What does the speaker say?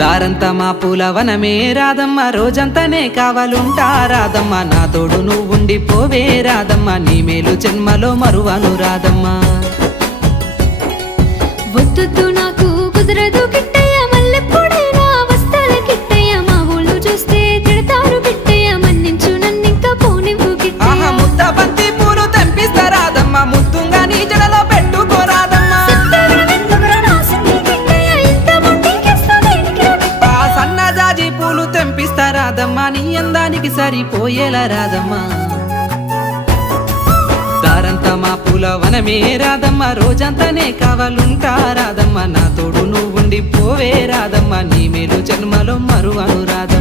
దారంతా మా పూలవనమే రాదమ్మ, రోజంతానే కావాలుంటా రాదమ్మ, నా తోడు నువ్వుండి పోవే రాదమ్మ, నీ మేలు జన్మలో మరువను రాదమ్మ. వద్దు నాకు కుదరదు కిట్టయ్య, మల్లెప్పుడైనా వస్తాల కిట్టయ్య, మా ఊళ్ళు చూస్తే తిడతారు కిట్టయ్య, మన్నించు నన్నింకా పోనివ్వు కిట్టయ్య. ముద్ద బంతి పూలు తెంపిస్తా రాదమ్మ, ముద్దుంగా నీ జడలో పెట్టుకోరాదమ్మ. సన్నజాజి పూలు తెంపిస్తా రాదమ్మ, నీ అందానికి సరిపోయేలా రాదమ్మ. దారంతా మా పూలవనమే రాదమ్మ, రోజంతానే కావాలుంటా రాదమ్మ, నా తోడు నువ్వుండి పోవే రాదమ్మ, నీ మేలు జన్మలో మరువను రాదమ్మ.